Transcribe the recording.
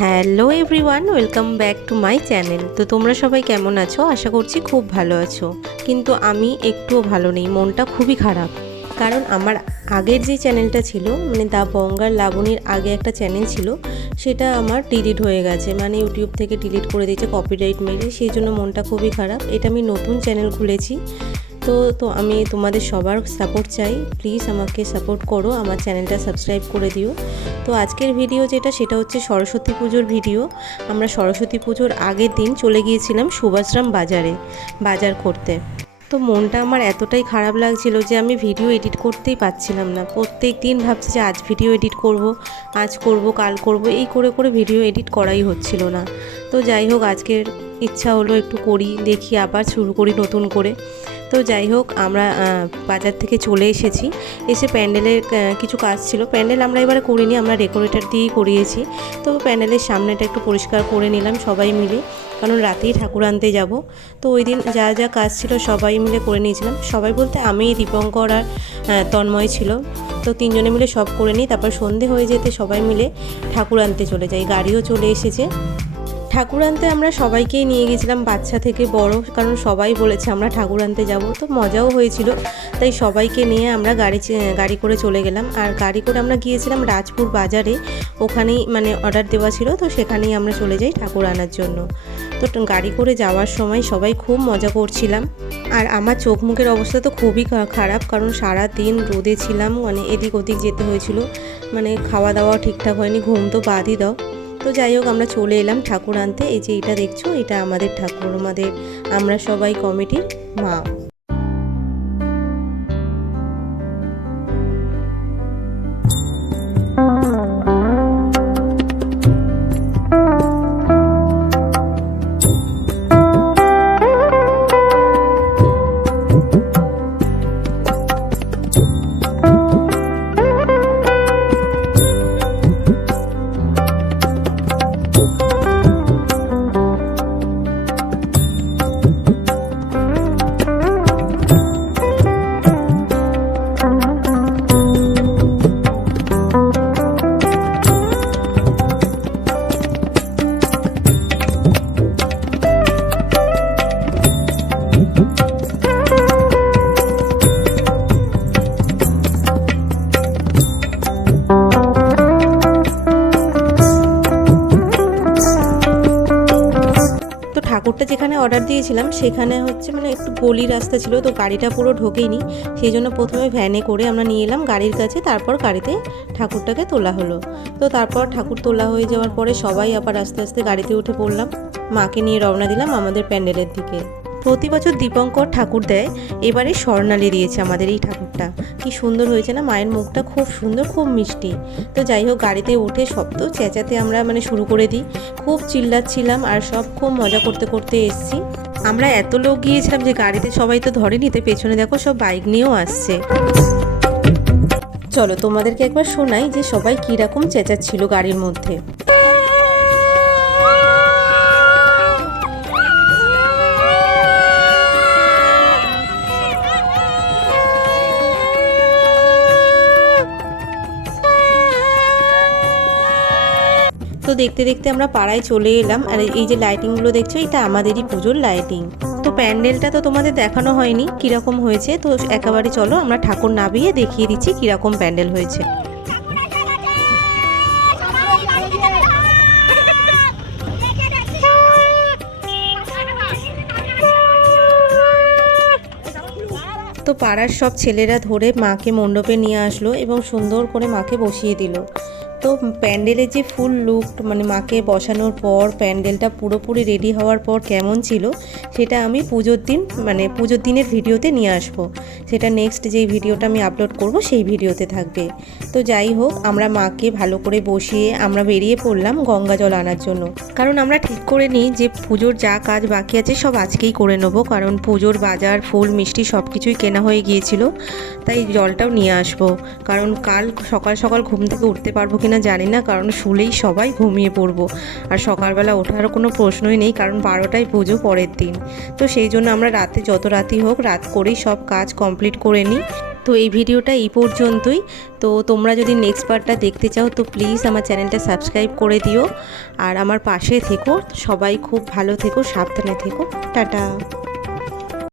Hello everyone, welcome back to my channel. তো তোমরা সবাই কেমন আছো? আশা করছি খুব ভালো আছো। কিন্তু আমি একটুও ভালো নেই, মনটা খুবই খারাপ। কারণ আমার আগের যে চ্যানেলটা ছিল মানে দা বঙ্গার লাবণীর আগে একটা চ্যানেল ছিল, সেটা আমার ডিলিট হয়ে গেছে। মানে ইউটিউব থেকে ডিলিট করে দিয়েছে কপিরাইট মেরে, সেই জন্য মনটা খুবই খারাপ। এটা আমি নতুন চ্যানেল খুলেছি। তো তো আমি তোমাদের সবার সাপোর্ট চাই। প্লিজ আমাকে সাপোর্ট করো, আমার চ্যানেলটা সাবস্ক্রাইব করে দিও। তো আজকের ভিডিও যেটা, সেটা হচ্ছে সরস্বতী পুজোর ভিডিও আমরা সরস্বতী পুজোর আগের দিন চলে গিয়েছিলাম সুভাষরাম বাজারে, বাজার করতে। তো মনটা আমার এতটাই খারাপ লাগছিল যে আমি ভিডিও এডিট করতেই পারছিলাম না। প্রত্যেক দিন ভাবছি যে আজ ভিডিও এডিট করব, আজ করব, কাল করব, এই করে করে ভিডিও এডিট করাই হচ্ছিল না। তো যাই হোক, আজকের ইচ্ছা হলো একটু করি, দেখি আবার শুরু করি নতুন করে। তো যাই হোক, আমরা বাজার থেকে চলে এসেছি। এসে প্যান্ডেলের কিছু কাজ ছিল। প্যান্ডেল আমরা এবারে করিনি, আমরা ডেকোরেটর দিয়েই করিয়েছি। তো প্যান্ডেলের সামনেটা একটু পরিষ্কার করে নিলাম সবাই মিলে। কারণ রাতেই ঠাকুর আনতে যাব। তো ওই দিন যা যা কাজ ছিল সবাই মিলে করে নিয়েছিলাম। সবাই বলতে আমি, দীপঙ্কর আর তন্ময় ছিল। তো তিনজনে মিলে সব করে নিই। তারপর সন্ধে হয়ে যেতে সবাই মিলে ঠাকুর আনতে চলে যাই। গাড়িও চলে এসেছে। ঠাকুর আনতে আমরা সবাইকেই নিয়ে গেছিলাম, বাচ্চা থেকে বড়, কারণ সবাই বলেছে আমরা ঠাকুর আনতে যাব, তো মজাও হয়েছিল। তাই সবাইকে নিয়ে আমরা গাড়ি গাড়ি করে চলে গেলাম। আর গাড়ি করে আমরা গিয়েছিলাম রাজপুর বাজারে, ওখানেই মানে অর্ডার দেওয়া ছিল, তো সেখানেই আমরা চলে যাই ঠাকুর আনার জন্য। তো গাড়ি করে যাওয়ার সময় সবাই খুব মজা করছিলাম। আর আমার চোখ মুখের অবস্থা তো খুবই খারাপ, কারণ সারা দিন রোদে ছিলাম মানে এদিক ওদিক যেতে হয়েছিল। মানে খাওয়া দাওয়া ঠিকঠাক হয়নি, ঘুম তো বাদই দাও। তো যাই হোক, আমরা চলে এলাম ঠাকুর আনতে। এই যে এটা দেখছ, এটা আমাদের ঠাকুর, আমাদের, আমরা সবাই কমিটির মা। অর্ডার দিয়েছিলাম, সেখানে হচ্ছে মানে একটু গলি রাস্তা ছিল, তো গাড়িটা পুরো ঢোকেনি সেই জন্য প্রথমে ভ্যানে করে আমরা নিয়ে এলাম গাড়ির কাছে, তারপর গাড়িতে ঠাকুরটাকে তোলা হলো। তো তারপর ঠাকুর তোলা হয়ে যাওয়ার পরে সবাই আবার আস্তে আস্তে গাড়িতে উঠে পড়লাম। মাকে নিয়ে রওনা দিলাম আমাদের প্যান্ডেলের দিকে। প্রতি বছর দীপঙ্কর ঠাকুর দেয়, এবারে স্বর্ণালী দিয়েছে আমাদের এই ঠাকুরটা। কি সুন্দর হয়েছে না? মায়ের মুখটা খুব সুন্দর, খুব মিষ্টি। তো যাই হোক, গাড়িতে উঠে শব্দ চেঁচাতে আমরা মানে শুরু করে দিই। খুব চিল্লাচ্ছিলাম আর সব খুব মজা করতে করতে এসছি। আমরা এত লোক গিয়েছিলাম যে গাড়িতে সবাই তো ধরেনি, তো পেছনে দেখো সব বাইক নিয়েও আসছে। চলো তোমাদেরকে একবার শোনাই যে সবাই কীরকম চেঁচাচ্ছিল গাড়ির মধ্যে। তো দেখতে দেখতে আমরা পাড়ায় চলে এলাম। আর এই যে লাইটিংগুলো দেখছ, এটা আমাদেরই পুজোর লাইটিং তো প্যান্ডেলটা তো তোমাদের দেখানো হয়নি, কীরকম হয়েছে? তো একেবারে চলো, আমরা ঠাকুর নাবিয়ে দেখিয়ে দিচ্ছি কীরকম প্যান্ডেল হয়েছে। তো পাড়ার সব ছেলেরা ধরে মাকে মণ্ডপে নিয়ে আসলো এবং সুন্দর করে মাকে বসিয়ে দিল। তো প্যান্ডেলের যে ফুল লুক মানে মাকে বসানোর পর, প্যান্ডেলটা পুরোপুরি রেডি হওয়ার পর কেমন ছিল, সেটা আমি পুজোর দিন মানে পুজোর দিনের ভিডিওতে নিয়ে আসব। সেটা নেক্সট যেই ভিডিওটা আমি আপলোড করব, সেই ভিডিওতে থাকবে। তো যাই হোক, আমরা মাকে ভালো করে বসিয়ে আমরা বেরিয়ে পড়লাম গঙ্গা জল আনার জন্য। কারণ আমরা ঠিক করে নিই যে পুজোর যা কাজ বাকি আছে সব আজকেই করে নেব, কারণ পুজোর বাজার, ফুল, মিষ্টি সব কিছুই কেনা হয়ে গিয়েছিল, তাই জলটাও নিয়ে আসব। কারণ কাল সকাল সকাল ঘুম থেকে উঠতে পারব কিনা জানি না, কারণ শুলেই সবাই ঘুমিয়ে পড়ব। আর সকালবেলা ওঠার কোনো প্রশ্নই নেই, কারণ বারোটায় পুজো পরের দিন। তো সেই জন্য আমরা রাতে যত রাতি হোক, রাত করেই সব কাজ কমপ্লিট করে নিই। তো এই ভিডিওটা এই পর্যন্তই। তো তোমরা যদি নেক্সট পার্টটা দেখতে চাও, তো প্লিজ আমার চ্যানেলটা সাবস্ক্রাইব করে দিও। আর আমার পাশে থেকো, সবাই খুব ভালো থেকো, সাবধানে থেকো। টাটা।